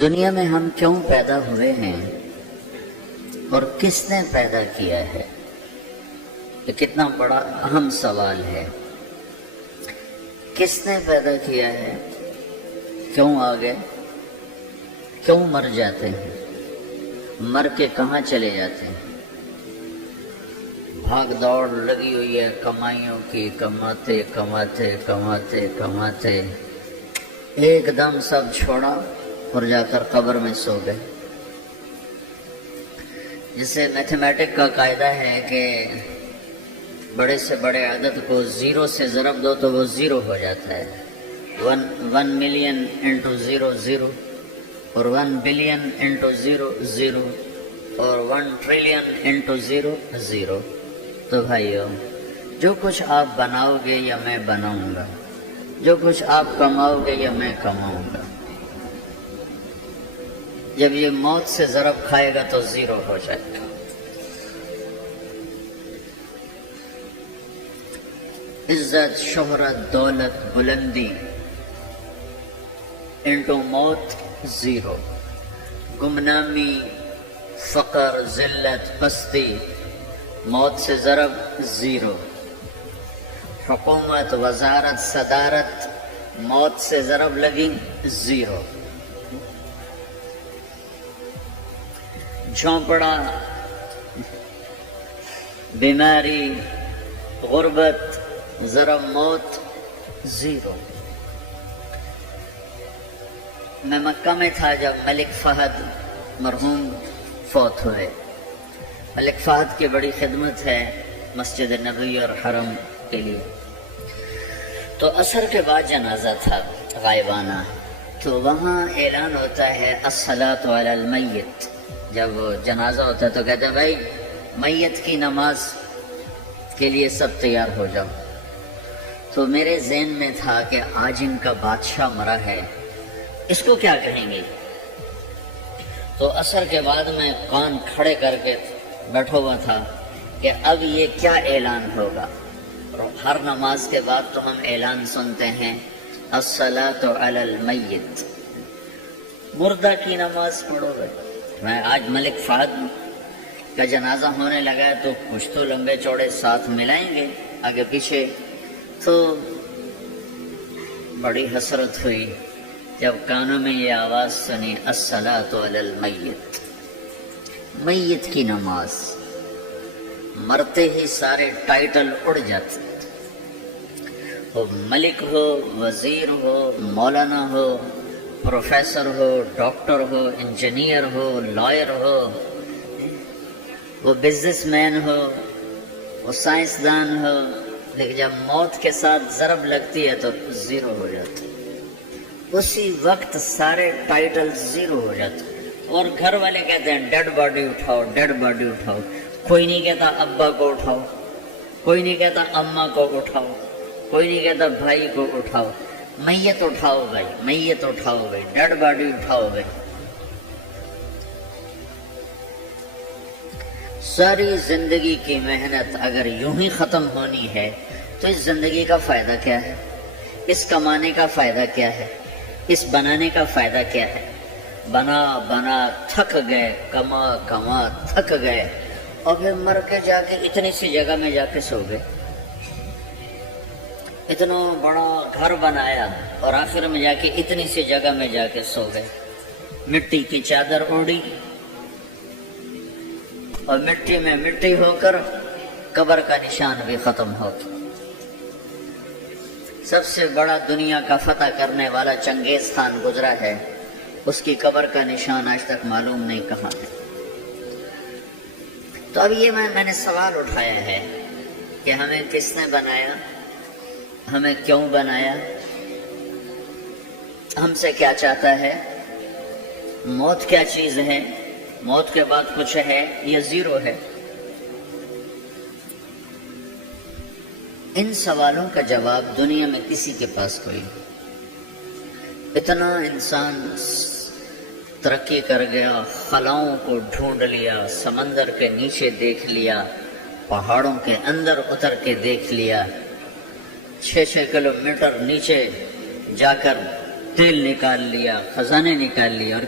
دنیا میں ہم کیوں پیدا ہوئے ہیں اور کس نے پیدا کیا ہے؟ یہ کتنا بڑا اہم سوال ہے۔ کس نے پیدا کیا ہے؟ کیوں آ گئے؟ کیوں مر جاتے ہیں؟ مر کے کہاں چلے جاتے ہیں؟ بھاگ دوڑ لگی ہوئی ہے کمائیوں کی، کماتے کماتے کماتے کماتے ایک دم سب چھوڑا اور جا کر قبر میں سو گئے۔ جسے میتھمیٹک کا قاعدہ ہے کہ بڑے سے بڑے عدد کو زیرو سے ضرب دو تو وہ زیرو ہو جاتا ہے۔ 1 ملین انٹو زیرو زیرو، اور 1 بلین انٹو زیرو زیرو، اور 1 ٹریلین انٹو زیرو زیرو۔ تو بھائیو، جو کچھ آپ بناؤ گے یا میں بناؤں گا، جو کچھ آپ کماؤ گے یا میں کماؤں گا، جب یہ موت سے ضرب کھائے گا تو زیرو ہو جائے گا۔ عزت، شہرت، دولت، بلندی انٹو موت زیرو، گمنامی، فقر، ذلت، پستی موت سے ضرب زیرو، حکومت، وزارت، صدارت موت سے ضرب لگی زیرو، جھونپڑا، بیماری، غربت ضرب موت زیرو۔ میں مکہ میں تھا جب ملک فہد مرحوم فوت ہوئے۔ ملک فہد کی بڑی خدمت ہے مسجد نبوی اور حرم کے لیے۔ تو عصر کے بعد جنازہ تھا غائبانہ، تو وہاں اعلان ہوتا ہے الصلاۃ علی المیت۔ جب جنازہ ہوتا ہے تو کہتے ہیں بھائی میت کی نماز کے لیے سب تیار ہو جاؤ۔ تو میرے ذہن میں تھا کہ آج ان کا بادشاہ مرا ہے، اس کو کیا کہیں گے؟ تو عصر کے بعد میں کان کھڑے کر کے بیٹھا ہوا تھا کہ اب یہ کیا اعلان ہوگا۔ اور ہر نماز کے بعد تو ہم اعلان سنتے ہیں الصلاۃ علی المیت، مردہ کی نماز پڑھو گے۔ میں آج ملک فہد کا جنازہ ہونے لگا ہے تو کچھ تو لمبے چوڑے ساتھ ملائیں گے آگے پیچھے۔ تو بڑی حسرت ہوئی جب کانوں میں یہ آواز سنی الصلاۃ علی المیت، میت کی نماز۔ مرتے ہی سارے ٹائٹل اڑ جاتے، وہ ملک ہو، وزیر ہو، مولانا ہو، پروفیسر ہو، ڈاکٹر ہو، انجینئر ہو، لائر ہو، وہ بزنس مین ہو، وہ سائنسدان ہو، لیکن جب موت کے ساتھ ضرب لگتی ہے تو زیرو ہو جاتا ہے۔ اسی وقت سارے ٹائٹل زیرو ہو جاتے ہیں۔ اور گھر والے کہتے ہیں ڈیڈ باڈی اٹھاؤ، ڈیڈ باڈی اٹھاؤ۔ کوئی نہیں کہتا ابا کو اٹھاؤ، کوئی نہیں کہتا اماں کو اٹھاؤ، کوئی نہیں کہتا بھائی کو اٹھاؤ۔ میت اٹھاؤ بھائی، میت اٹھاؤ بھائی، ڈیڈ باڈی اٹھاؤ بھائی۔ ساری زندگی کی محنت اگر یوں ہی ختم ہونی ہے تو اس زندگی کا فائدہ کیا ہے؟ اس کمانے کا فائدہ کیا ہے؟ اس بنانے کا فائدہ کیا ہے؟ بنا بنا تھک گئے، کما کما تھک گئے، اور پھر مر کے جا کے اتنی سی جگہ میں جا کے سو گئے۔ اتنا بڑا گھر بنایا اور آخر میں جا کے اتنی سی جگہ میں جا کے سو گئے۔ مٹی کی چادر اوڑھی اور مٹی میں مٹی ہو کر قبر کا نشان بھی ختم ہو گیا۔ سب سے بڑا دنیا کا فتح کرنے والا چنگیز خان گزرا ہے، اس کی قبر کا نشان آج تک معلوم نہیں کہاں ہے۔ تو اب یہ میں نے سوال اٹھایا ہے کہ ہمیں کس نے بنایا، ہمیں کیوں بنایا، ہم سے کیا چاہتا ہے، موت کیا چیز ہے، موت کے بعد کچھ ہے یا زیرو ہے؟ ان سوالوں کا جواب دنیا میں کسی کے پاس کوئی نہیں۔ اتنا انسان ترقی کر گیا، خلاؤں کو ڈھونڈ لیا، سمندر کے نیچے دیکھ لیا، پہاڑوں کے اندر اتر کے دیکھ لیا، 6 کلومیٹر نیچے جا کر تیل نکال لیا، خزانے نکال لیا، اور